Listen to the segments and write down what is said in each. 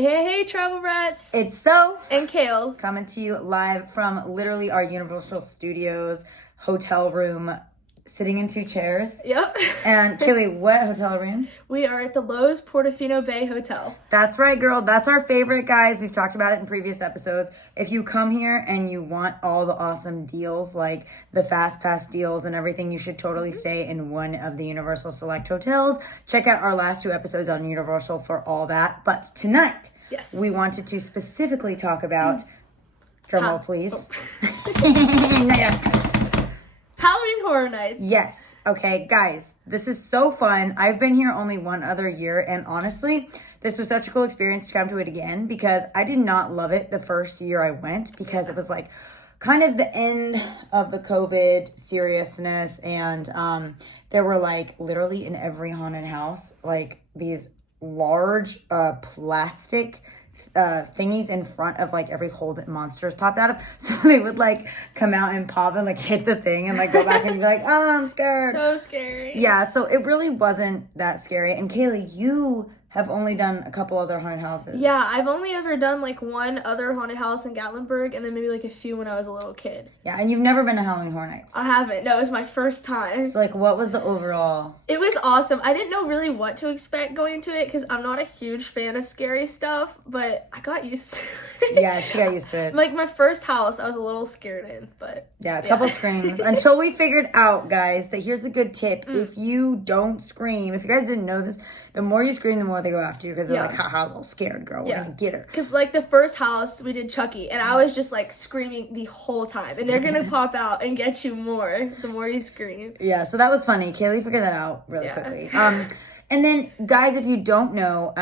Hey, Travel Brats! It's Soph and Kales coming to you live from literally our Universal Studios hotel room, sitting in two chairs. Yep. And Kaylee, what hotel room? We are at the Lowe's Portofino Bay Hotel. That's right, girl. That's our favorite, guys. We've talked about it in previous episodes. If you come here and you want all the awesome deals, like the Fast Pass deals and everything, you should totally stay in one of the Universal Select hotels. Check out our last two episodes on Universal for all that. But tonight, yes, we wanted to specifically talk about, drumroll please. Halloween Horror Nights. Yes. Okay, guys, this is so fun. I've been here only one other year, and honestly, this was such a cool experience to come to it again because I did not love it the first year I went because it was like kind of the end of the COVID seriousness, and there were like literally in every haunted house like these large plastic thingies in front of like every hole that monsters popped out of, so they would like come out and pop and like hit the thing and like go back and be like, oh, I'm scared. So scary. Yeah, so it really wasn't that scary. And Kaylee, you have only done a couple other haunted houses. Yeah, I've only ever done like one other haunted house in Gatlinburg and then maybe like a few when I was a little kid. Yeah, and you've never been to Halloween Horror Nights. I haven't. No, it was my first time. So like, what was the overall? It was awesome. I didn't know really what to expect going into it because I'm not a huge fan of scary stuff, but I got used to it. Yeah, she got used to it. Like my first house, I was a little scared in, but yeah, a couple screams until we figured out, guys, that here's a good tip. If you don't scream, if you guys didn't know this, the more you scream, the more they go after you because they're like, haha, little scared girl, we're gonna get her. Because like the first house, we did Chucky, and I was just like screaming the whole time, and they're gonna pop out and get you more the more you scream. Yeah, so that was funny. Kaylee figured that out really quickly. And then, guys, if you don't know,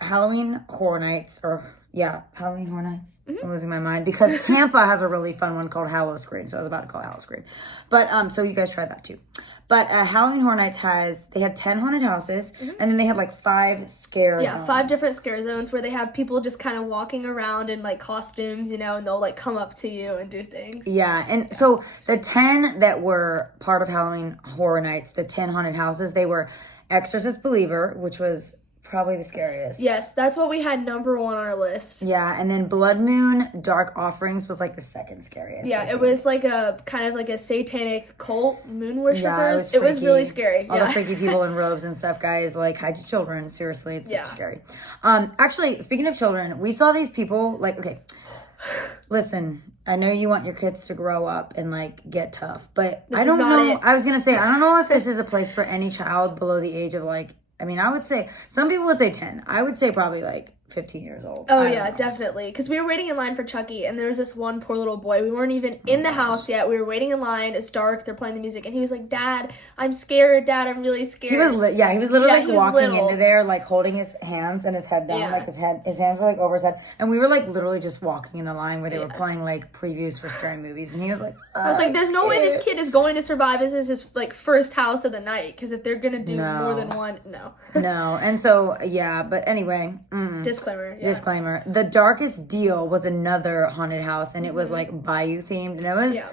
Halloween Horror Nights, Halloween Horror Nights. I'm losing my mind because Tampa has a really fun one called Hallow Scream, so I was about to call it Hallow Scream. But, so you guys try that too. But Halloween Horror Nights they had 10 haunted houses, and then they had like 5 scare zones. Yeah, 5 different scare zones where they have people just kind of walking around in like costumes, and they'll like come up to you and do things. Yeah, and so the 10 that were part of Halloween Horror Nights, the 10 haunted houses, they were Exorcist Believer, which was probably the scariest. Yes, that's what we had number 1 on our list. Yeah, and then Blood Moon Dark Offerings was like the second scariest. Yeah, it was like a kind of like a satanic cult, moon worshippers. Yeah, it was really scary. All the freaky people in robes and stuff, guys. Like, hide your children. Seriously, it's super scary. Actually, speaking of children, we saw these people, like, okay, listen, I know you want your kids to grow up and like get tough, but I don't know. I was gonna say, I don't know if this is a place for any child below the age of like, I mean, I would say, some people would say 10. I would say probably like 15 years old. Oh, yeah, definitely. Because we were waiting in line for Chucky, and there was this one poor little boy. We weren't even in the house yet. We were waiting in line. It's dark. They're playing the music. And he was like, Dad, I'm scared. Dad, I'm really scared. He was literally walking into there, like, holding his hands and his head down. Like, his hands were, like, over his head. And we were, like, literally just walking in the line where they were playing, like, previews for scary movies. And he was like, I was like, there's no way this kid is going to survive. This is his, like, first house of the night. Because if they're going to do more than one, no. No. And so, yeah. But anyway. Disclaimer. Yeah. Disclaimer. The Darkest Deal was another haunted house, and it was like bayou themed, and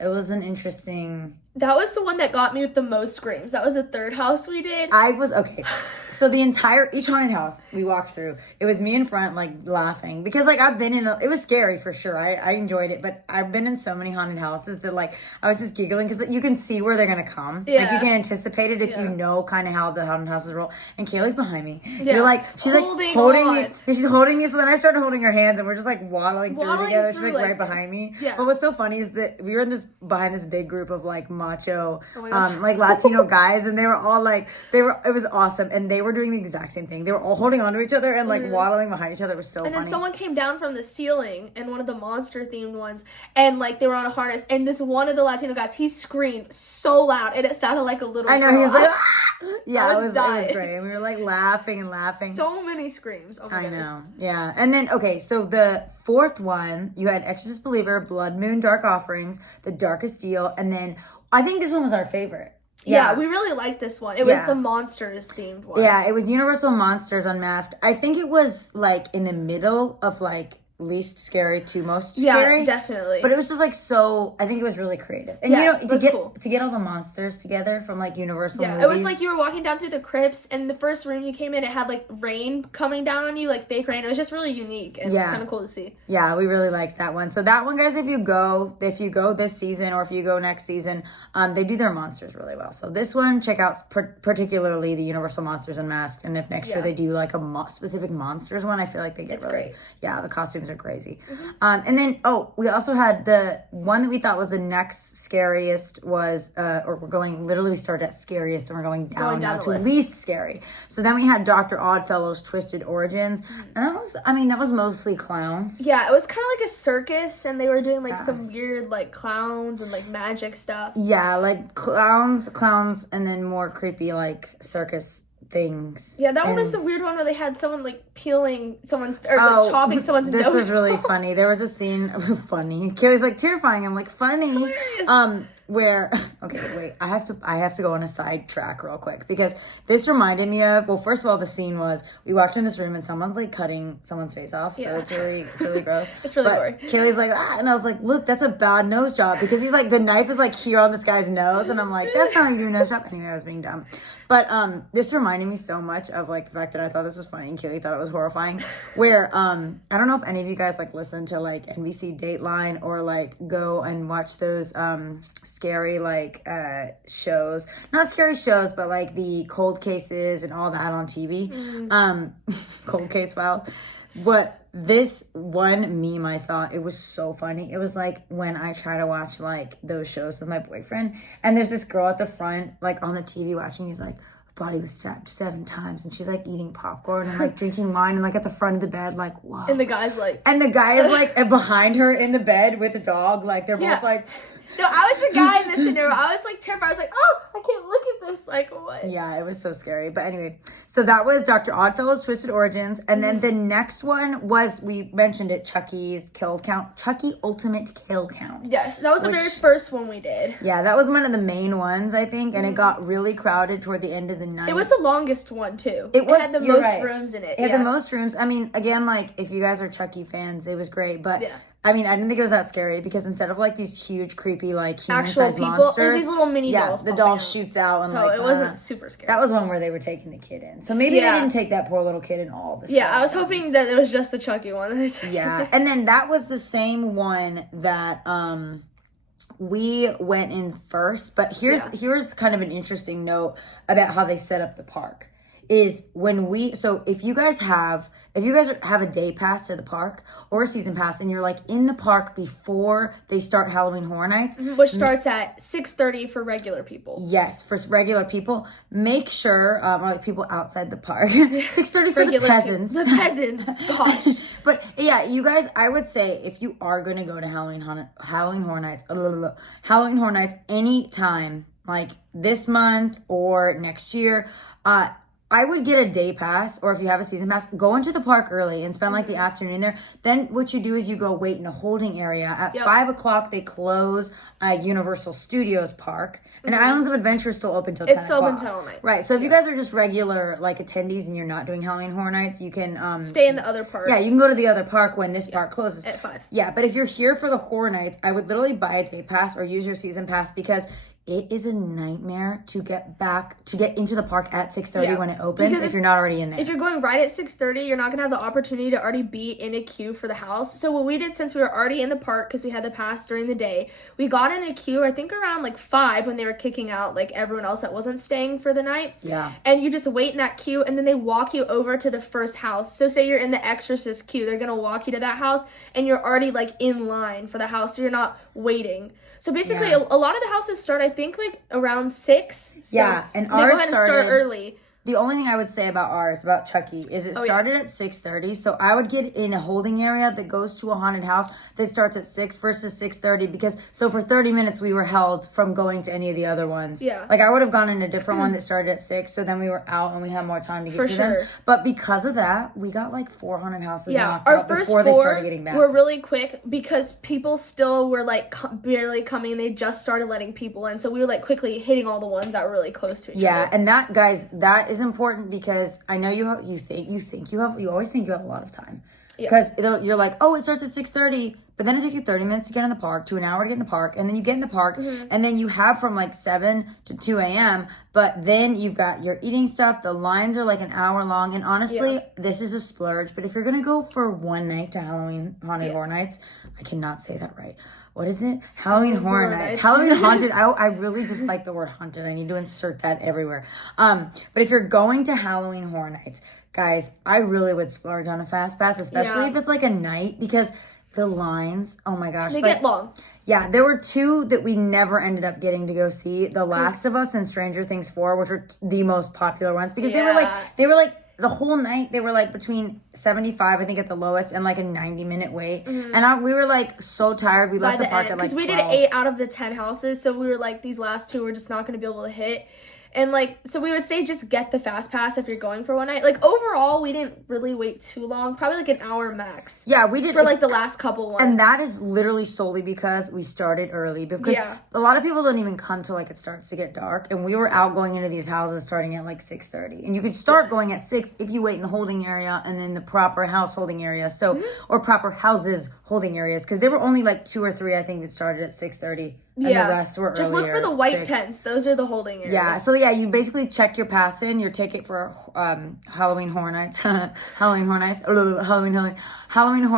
it was an interesting. That was the one that got me with the most screams. That was the third house we did. So each haunted house we walked through, it was me in front, like, laughing. Because, like, it was scary for sure. I enjoyed it. But I've been in so many haunted houses that, like, I was just giggling. Because you can see where they're going to come. Yeah. Like, you can anticipate it if you know kind of how the haunted houses roll. And Kaylee's behind me. Yeah. You're like, she's holding me. She's holding me. So then I started holding her hands. And we're just, like, waddling through together. She's, like right behind me. Yeah. But what's so funny is that we were behind this big group of, like, macho, like Latino guys, and they were all like, it was awesome, and they were doing the exact same thing. They were all holding onto each other and like waddling behind each other. It was so funny. And then someone came down from the ceiling in one of the monster themed ones, and like they were on a harness, and this one of the Latino guys, he screamed so loud, and it sounded like a little girl. I know, he was like, ah! Yeah, it was great. We were like laughing and laughing. So many screams. Oh my goodness. I know. Yeah. And then, okay, so the fourth one, you had Exorcist Believer, Blood Moon Dark Offerings, The Darkest Deal, and then I think this one was our favorite. Yeah, we really liked this one. It was the monsters themed one. Yeah, it was Universal Monsters Unmasked. I think it was like in the middle of like least scary to most scary. Yeah, definitely. But it was just like so. I think it was really creative, and to get all the monsters together from like Universal movies. It was like you were walking down through the crypts, and the first room you came in, it had like rain coming down on you, like fake rain. It was just really unique and kind of cool to see. Yeah, we really liked that one. So that one, guys, if you go this season or if you go next season, they do their monsters really well. So this one, check out particularly the Universal Monsters Unmasked, and if next year they do like a specific monsters one, I feel like they get great. Yeah, the costumes are crazy. And then we also had the one that we thought was the next scariest was we started at scariest and we're going down now to least scary. So then we had Dr. Oddfellow's Twisted Origins, and that was mostly clowns. Yeah, it was kind of like a circus, and they were doing like some weird like clowns and like magic stuff. Yeah, like clowns, and then more creepy like circus things. Yeah, that one was the weird one where they had someone like peeling someone's or like chopping someone's nose. This was really funny. There was a scene funny. Carrie's like terrifying. I'm like funny. Hilarious. Where wait, I have to go on a side track real quick because this reminded me of, well, first of all, the scene was we walked in this room and someone's like cutting someone's face off, so it's really gross. It's really gory. Kaylee's like, and I was like, look, that's a bad nose job because he's like the knife is like here on this guy's nose, and I'm like, that's not how you do a nose job. Anyway, I was being dumb. But this reminded me so much of like the fact that I thought this was funny and Kaylee thought it was horrifying. Where I don't know if any of you guys like listen to like NBC Dateline or like go and watch those scary like shows, not scary shows, but like the cold cases and all that on TV, cold case files. But this one meme I saw, it was so funny. It was like when I try to watch like those shows with my boyfriend, and there's this girl at the front, like on the TV watching. He's like, body was stabbed 7 times, and she's like eating popcorn and like drinking wine, and like at the front of the bed, like wow. And the guy's like, and the guy is like behind her in the bed with the dog, like they're both like. No, I was the guy in this scenario. I was like terrified. I was like, oh, I can't look at this. Like, what? Yeah, it was so scary. But anyway, so that was Dr. Oddfellow's Twisted Origins. And then the next one was, we mentioned it, Chucky's Kill Count. Chucky Ultimate Kill Count. Yes, that was the very first one we did. Yeah, that was one of the main ones, I think. And it got really crowded toward the end of the night. It was the longest one, too. It had the most rooms in it. It had the most rooms. I mean, again, like, if you guys are Chucky fans, it was great. But I mean, I didn't think it was that scary because instead of like these huge, creepy, like human-sized monsters, there's these little mini dolls. The doll shoots out, and so it wasn't super scary. That was one where they were taking the kid in, so maybe they didn't take that poor little kid in all this. Yeah, I was hoping that it was just the Chucky one. Yeah, and then that was the same one that we went in first. But here's kind of an interesting note about how they set up the park. Is when if you guys have a day pass to the park or a season pass and you're like in the park before they start Halloween Horror Nights, which starts at 6:30 for regular people. Yes, for regular people, make sure or like people outside the park, 6:30 for the peasants. The peasants, God. But yeah, you guys, I would say if you are going to go to Halloween Horror Nights anytime, like this month or next year, I would get a day pass, or if you have a season pass, go into the park early and spend like the afternoon there. Then what you do is you go wait in a holding area. At 5 o'clock, they close Universal Studios Park. And Islands of Adventure is still open till 10 o'clock. It's still open till night. Right. So if you guys are just regular like attendees and you're not doing Halloween Horror Nights, you can stay in the other park. Yeah, you can go to the other park when this park closes. At 5. Yeah, but if you're here for the Horror Nights, I would literally buy a day pass or use your season pass because it is a nightmare to get into the park at 6:30 when it opens if you're not already in there. If you're going right at 6:30, you're not going to have the opportunity to already be in a queue for the house. So what we did, since we were already in the park because we had the pass during the day, we got in a queue, I think around like 5 when they were kicking out like everyone else that wasn't staying for the night. Yeah. And you just wait in that queue and then they walk you over to the first house. So say you're in the Exorcist queue, they're going to walk you to that house and you're already like in line for the house, so you're not waiting. So basically, a lot of the houses start, I think, like around 6. So and they ours go ahead and start early. The only thing I would say about Chucky, is it started at 6:30. So I would get in a holding area that goes to a haunted house that starts at 6 versus 6:30 because for 30 minutes we were held from going to any of the other ones. Yeah. Like I would have gone in a different one that started at 6, so then we were out and we had more time to get to them. But because of that, we got like 4 haunted houses knocked out before they started getting back. Were really quick because people still were like barely coming. They just started letting people in, so we were like quickly hitting all the ones that were really close to each other. Yeah, and that is important because I know you always think you have a lot of time. Because you're like, oh, it starts at 6:30, but then it takes you 30 minutes to get in the park, to an hour to get in the park, and then you get in the park, and then you have from like 7 to 2 a.m., but then you've got your eating stuff. The lines are like an hour long, and honestly, this is a splurge, but if you're going to go for one night to Halloween Haunted Horror Nights, I cannot say that right. What is it? Halloween Horror Nights. Halloween Haunted. I really just like the word haunted. I need to insert that everywhere. But if you're going to Halloween Horror Nights, guys, I really would splurge on a fast pass, especially if it's like a night, because the lines, oh my gosh. They get long. Yeah, there were 2 that we never ended up getting to go see. The Last of Us and Stranger Things 4, which were the most popular ones, because they were like the whole night, they were like between 75, I think at the lowest, and like a 90-minute wait. And we were like so tired. We left the park at like 12. Because we did 8 out of the 10 houses, so we were like, these last 2 we're just not going to be able to hit. And like, so we would say just get the fast pass if you're going for one night. Like overall, we didn't really wait too long, probably like an hour max. Yeah, we did for like the last couple ones. And that is literally solely because we started early, because a lot of people don't even come till like it starts to get dark, and we were out going into these houses starting at like 6:30, and you could start going at 6 if you wait in the holding area and then the proper house holding area, so or proper houses holding areas, because there were only like 2 or 3 I think that started at 6:30. And the rest were just earlier, look for the white tents. Those are the holding areas. Yeah, so you basically check your pass in, your ticket for Halloween Horror Nights. Halloween Horror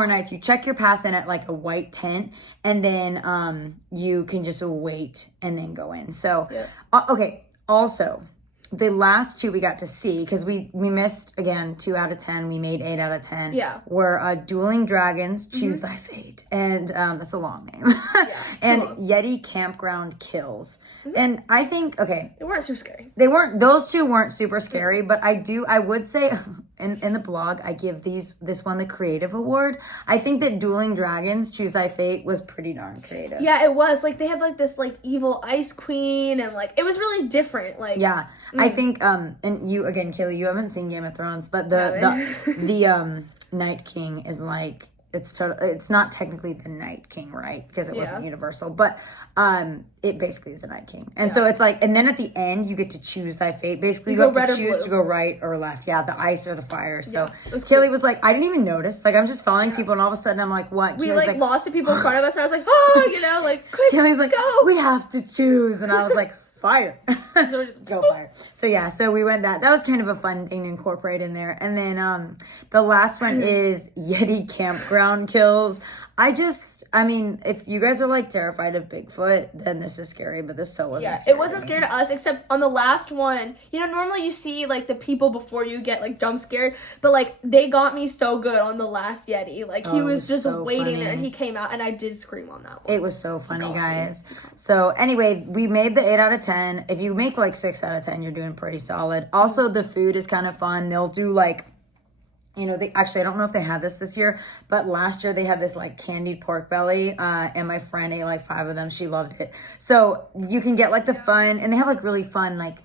Nights. You check your pass in at like a white tent, and then you can just wait and then go in. So, okay, also, the last 2 we got to see, because we missed, again, 2 out of 10. We made 8 out of 10. Yeah. Were Dueling Dragons, Choose Thy Fate. And that's a long name. And long. Yeti Campground Kills. And I think, okay. They weren't super scary. Those 2 weren't super scary, but I would say, in the blog, I give this one the creative award. I think that Dueling Dragons, Choose Thy Fate was pretty darn creative. Yeah, it was. Like, they had like this like evil ice queen, and like, it was really different. Like, yeah. I think, and you, again, Kaylee, you haven't seen Game of Thrones, but the Night King is like, it's not technically the Night King, right? Because it wasn't Universal, but it basically is the Night King. And so it's like, and then at the end, you get to choose thy fate. Basically, you have to choose to go right or left. Yeah, the ice or the fire. So Kaylee was like, I didn't even notice. Like, I'm just following people, and all of a sudden, I'm like, what? We like lost the people in front of us, and I was like, oh, you know, like, quick, Kaylee's like, go. We have to choose. And I was like, fire. Go fire. So we went that was kind of a fun thing to incorporate in there. And then the last one is Yeti Campground Kills. I mean, if you guys are like terrified of Bigfoot, then this is scary, but this wasn't scary. It wasn't scary to us, except on the last one, you know, normally you see like the people before you get like jump scared, but like they got me so good on the last Yeti. Like he was just so waiting there, and he came out, and I did scream on that one. It was so funny, guys. So anyway, we made the 8 out of 10. If you make like 6 out of 10, you're doing pretty solid. Also, the food is kind of fun. They'll do like, you know, I don't know if they had this year, but last year they had this like candied pork belly, and my friend ate like 5 of them. She loved it. So you can get like the fun, and they have like really fun like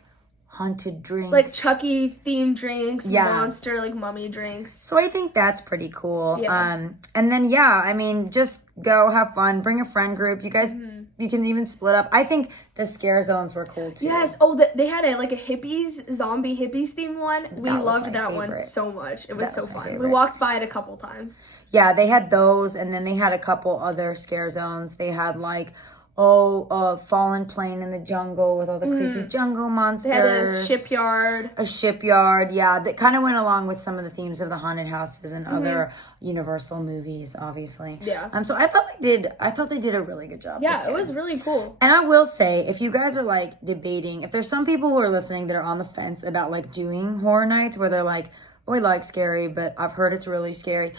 haunted drinks, like Chucky themed drinks, monster like mummy drinks. So I think that's pretty cool. And then I mean, just go have fun, bring a friend group. You guys, you can even split up. I think the scare zones were cool too. Yes. Oh, they had a zombie hippies themed one. We loved that one so much. It was so fun. We walked by it a couple times. Yeah, they had those, and then they had a couple other scare zones. They had like fallen plane in the jungle with all the creepy jungle monsters. They had a shipyard. Yeah, that kind of went along with some of the themes of the haunted houses and other Universal movies, obviously. Yeah. So I thought they did a really good job. Yeah, it was really cool. And I will say, if you guys are like debating, if there's some people who are listening that are on the fence about like doing horror nights where they're like, oh, I like scary, but I've heard it's really scary.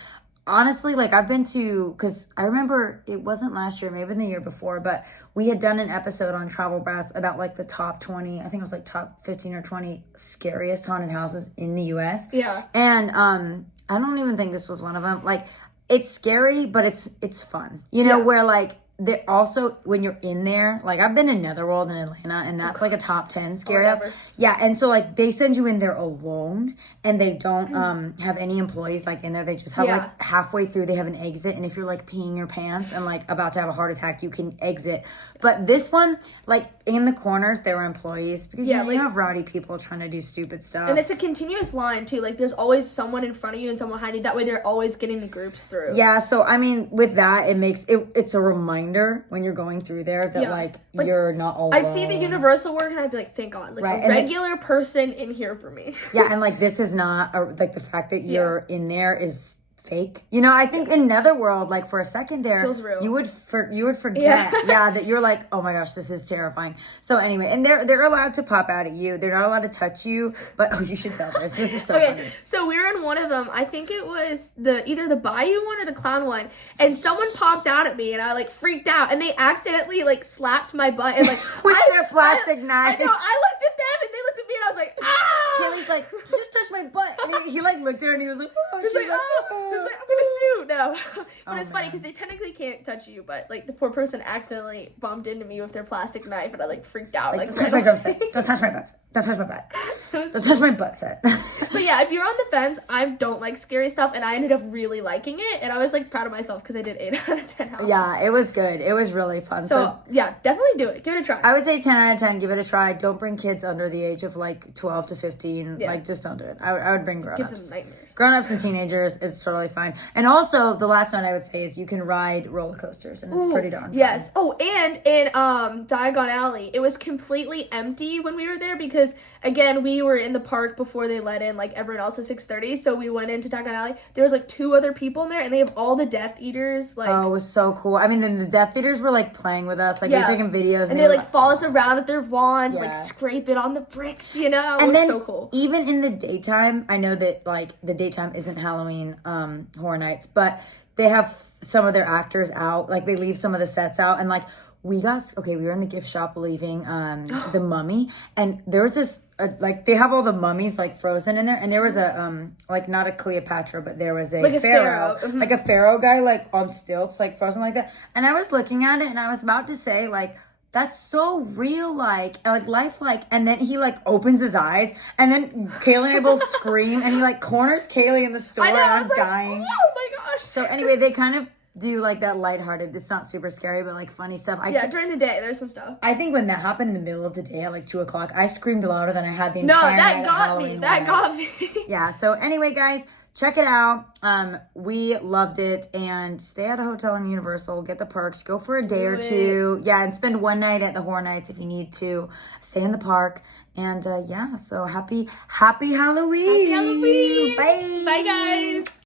Honestly, like I've been to, because I remember it wasn't last year, maybe the year before, but we had done an episode on Travel Brats about like the top 20, I think it was like top 15 or 20 scariest haunted houses in the US. Yeah. And I don't even think this was one of them. Like, it's scary, but it's fun. You know, where like they also, when you're in there, like I've been in Netherworld in Atlanta, and that's like a top 10 scary house. Yeah, and so like they send you in there alone, and they don't have any employees like in there. They just have like halfway through they have an exit, and if you're like peeing your pants and like about to have a heart attack, you can exit. But this one, like in the corners, there were employees because you have rowdy people trying to do stupid stuff. And it's a continuous line too. Like there's always someone in front of you and someone behind you. That way they're always getting the groups through. Yeah, so I mean, with that, it makes it's a reminder when you're going through there that like you're not alone. I'd see the Universal work and I'd be like, thank God, like a regular person in here for me. Yeah, and like this is not like the fact that you're in there is fake. You know, I think in Netherworld, like for a second there, feels real. you would forget, that you're like, oh my gosh, this is terrifying. So anyway, and they're allowed to pop out at you. They're not allowed to touch you. But you should tell this. This is so funny. So we were in one of them. I think it was either the Bayou one or the Clown one, and someone popped out at me, and I like freaked out, and they accidentally like slapped my butt and like with their plastic knife. I know. I looked at them, and they looked at me, and I was like, ah. Kaylee's like, you just touched my butt. And he like looked at her, and he was like, oh. He's like, oh. He's like, I'm gonna sue. No, but it's funny because they technically can't touch you, but like the poor person accidentally bumped into me with their plastic knife, and I like freaked out. Like don't touch my butt. Don't touch my butt. Don't touch my butt set. But yeah, if you're on the fence, I don't like scary stuff, and I ended up really liking it, and I was like proud of myself because I did 8 out of 10 houses. Yeah, it was good. It was really fun. So yeah, definitely do it. Give it a try. I would say 10 out of 10. Give it a try. Don't bring kids under the age of like 12 to 15. Yeah. Like just don't do it. I would bring grown-ups. Give them nightmares. Grown-ups and teenagers, it's totally fine. And also, the last one I would say is you can ride roller coasters, and it's pretty darn fun. Yes. Oh, and in Diagon Alley, it was completely empty when we were there because, again, we were in the park before they let in, like, everyone else at 6:30, so we went into Diagon Alley. There was, like, 2 other people in there, and they have all the Death Eaters, like... Oh, it was so cool. I mean, the Death Eaters were, like, playing with us. Like, we were taking videos. And they like, follow us around with their wands, like, scrape it on the bricks, you know? It was so cool. Even in the daytime, I know that, like, the daytime isn't Halloween Horror Nights, but they have some of their actors out. Like, they leave some of the sets out, and, like, we were in the gift shop leaving The Mummy, and there was this like they have all the mummies like frozen in there, and there was a like not a Cleopatra, but there was a like pharaoh. Like a pharaoh guy like on stilts, like frozen like that. And I was looking at it, and I was about to say like, that's so real, like lifelike. And then he like opens his eyes, and then Kaylee and I both scream, and he like corners Kaylee in the store, and I'm dying. Oh my gosh. So anyway, they kind of do like that lighthearted, it's not super scary, but like funny stuff. During the day there's some stuff. I think when that happened in the middle of the day at like 2:00, I screamed louder than I had the entire night. That got me. Yeah, so anyway guys, check it out. We loved it, and stay at a hotel in Universal, get the perks, go for a day or two. Yeah, and spend one night at the Horror Nights if you need to. Stay in the park. And so happy Halloween. Happy Halloween. Bye. Bye guys.